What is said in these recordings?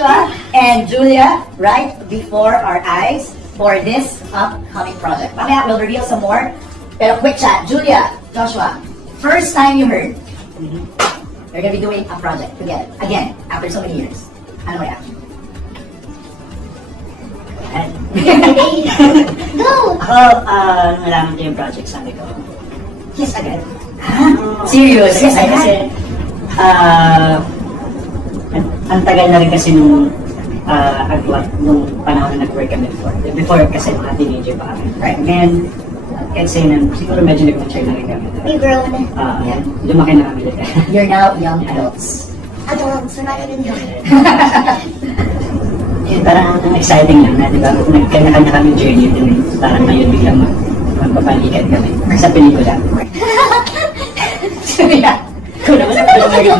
Joshua and Julia right before our eyes for this upcoming project. Mamaya, we'll reveal some more. Pero quick chat, Julia, Joshua, first time you heard, you're gonna be doing a project together, again, after so many years. Ano reaction? Go! Ako, nalaman ko yung project, sabi ko, Yes, agad. Serious? Yes, agad. Ang tagal na rin kasi nung agwat, nung panahon na nag-work kami before kasi mga teenager pa kami. Right. Ngayon, kasi siguro medyo nag-mature na rin kami. We grown. Lumaki na kami. You're now young adults. Adults, we're not even young. Parang exciting lang na, di ba? Nagkanya-kanya kami journey din. Parang ngayon biglang magpapalikat kami sa pelikula. So, yeah. Kung naman sa pelikula,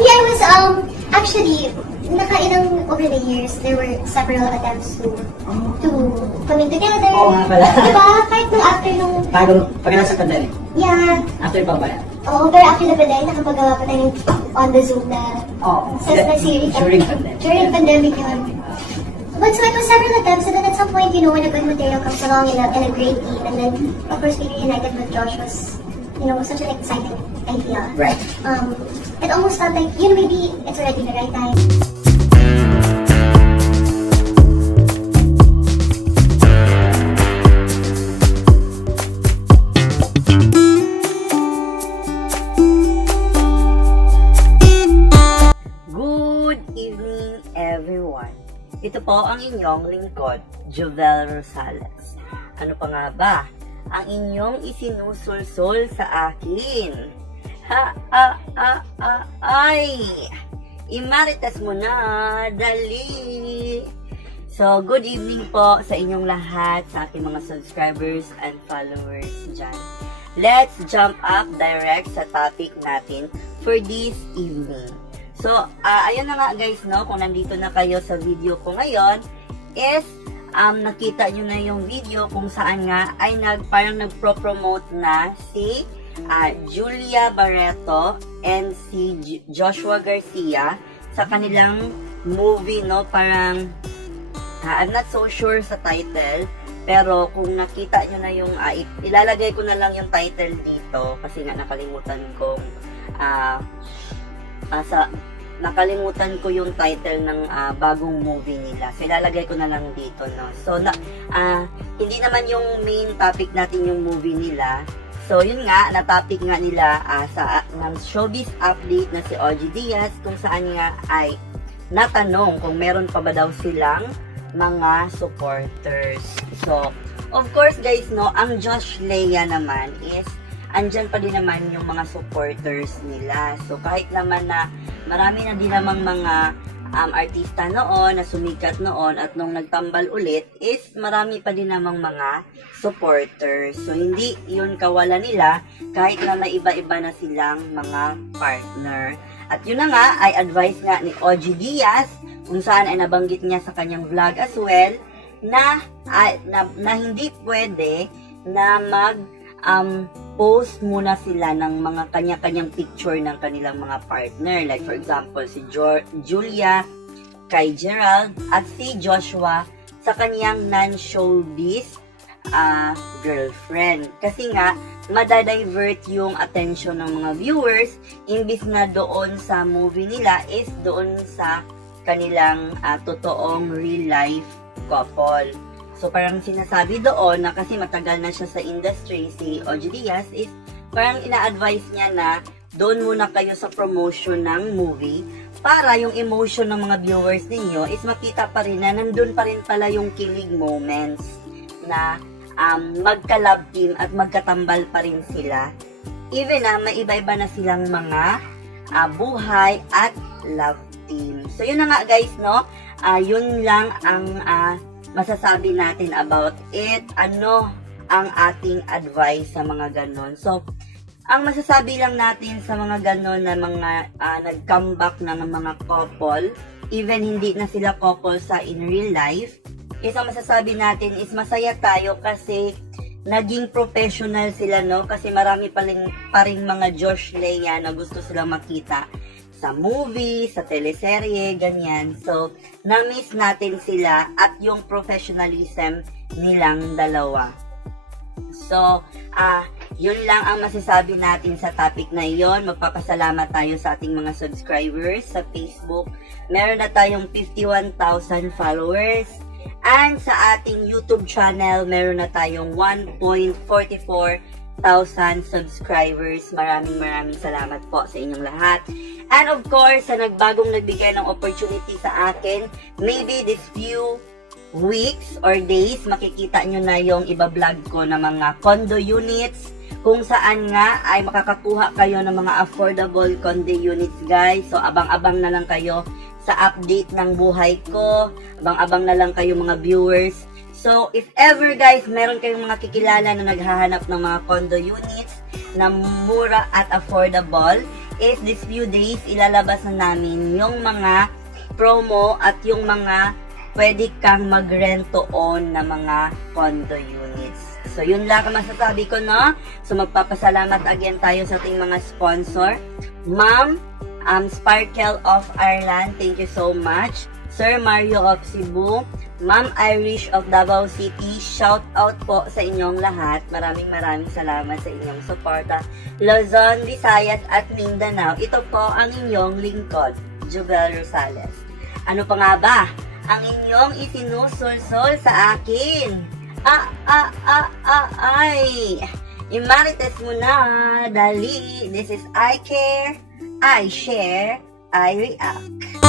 Yeah, I was, actually, over the years, there were several attempts to coming together. Oo nga pala. Diba? Kahit nung after nung... Pag nasa pandemic. Yeah. After pa ba? Oo, pero after the pandemic, nakapagawa pa tayo on the Zoom na series. During pandemic. During pandemic yun. But so it was several attempts, and then at some point, when a good material comes along in a great team, and then, of course, being reunited with Josh was, such an exciting idea. Right. It almost felt like, maybe it's already the right time. Good evening, everyone. Ito po ang inyong lingkod, Jovel Rosales. Ano pa nga ba ang inyong isinusulsul sa akin? Ay! Imarites mo na, dali! So, good evening po sa inyong lahat, sa aking mga subscribers and followers dyan. Let's jump up direct sa topic natin for this evening. So, ayun na nga guys, no, kung nandito na kayo sa video ko ngayon, is, nakita nyo na yung video kung saan nga ay parang nagpro-promote na si Julia Barreto and si Joshua Garcia sa kanilang movie, no, parang, I'm not so sure sa title, pero kung nakita nyo na yung, ilalagay ko na lang yung title dito, kasi nga nakalimutan ko, nakalimutan ko yung title ng bagong movie nila. So, ilalagay ko na lang dito, no. So, hindi naman yung main topic natin yung movie nila. So, yun nga, na-topic nga nila ng showbiz update na si OG Diaz, kung saan nga ay natanong kung meron pa ba daw silang mga supporters. So, of course guys, no, ang Josh Lea naman is andyan pa din naman yung mga supporters nila. So, kahit naman na marami na din namang mga artista noon, na sumikat noon, at nung nagtambal ulit, is marami pa din namang mga supporters. So, hindi yun kawala nila, kahit na may iba-iba na silang mga partner. At yun na nga, ay advice nga ni OG Diaz, kung saan ay nabanggit niya sa kanyang vlog as well, na hindi pwede na post muna sila ng mga kanya-kanyang picture ng kanilang mga partner. Like for example, si Julia kay Gerald at si Joshua sa kanyang non-showbiz girlfriend. Kasi nga, madadivert yung attention ng mga viewers, imbis na doon sa movie nila is doon sa kanilang totoong real life couple. So, parang sinasabi doon na kasi matagal na siya sa industry, si OG Diaz, is parang ina-advise niya na doon muna kayo sa promotion ng movie para yung emotion ng mga viewers ninyo is makita pa rin na nandun pa rin pala yung kilig moments na magka-love team at magkatambal pa rin sila. Even na may iba-iba na silang mga buhay at love team. So, yun na nga guys, no? Yun lang ang masasabi natin about it. Ano ang ating advice sa mga ganon. So, ang masasabi lang natin sa mga ganon na mga nag-comeback na ng mga couple, even hindi na sila couple sa in real life, is ang masasabi natin is masaya tayo kasi naging professional sila, no? Kasi marami pa rin mga Josh Lea na gusto silang makita sa movie, sa teleserye, ganyan. So, na-miss natin sila at yung professionalism nilang dalawa. So, yun lang ang masasabi natin sa topic na iyon. Magpapasalamat tayo sa ating mga subscribers sa Facebook. Meron na tayong 51,000 followers. And sa ating YouTube channel, meron na tayong 1.44,000 subscribers. Maraming salamat po sa inyong lahat. And of course, sa nagbagong nagbigay ng opportunity sa akin, maybe this few weeks or days, makikita nyo na yung iba-vlog ko na mga condo units, kung saan nga ay makakakuha kayo ng mga affordable condo units, guys. So, abang-abang na lang kayo sa update ng buhay ko. Abang-abang na lang kayo mga viewers. So, if ever guys, meron kayong mga kikilala na naghahanap ng mga condo units na mura at affordable, is this few days, ilalabas na namin yung mga promo at yung mga pwede kang mag-rent-to-own na mga condo units. So, yun lang ang masasabi ko, no? So, magpapasalamat again tayo sa ating mga sponsor. Ma'am, Sparkle of Ireland, thank you so much. Sir Mario of Cebu, Ma'am Irish of Davao City, shout out po sa inyong lahat. Maraming salamat sa inyong suporta. Luzon, Visayas at Mindanao, ito po ang inyong lingkod, Jubel Rosales. Ano pa nga ba ang inyong isinusulsol sa akin? Imarites mo na, dali. This is I Care, I Share, I React.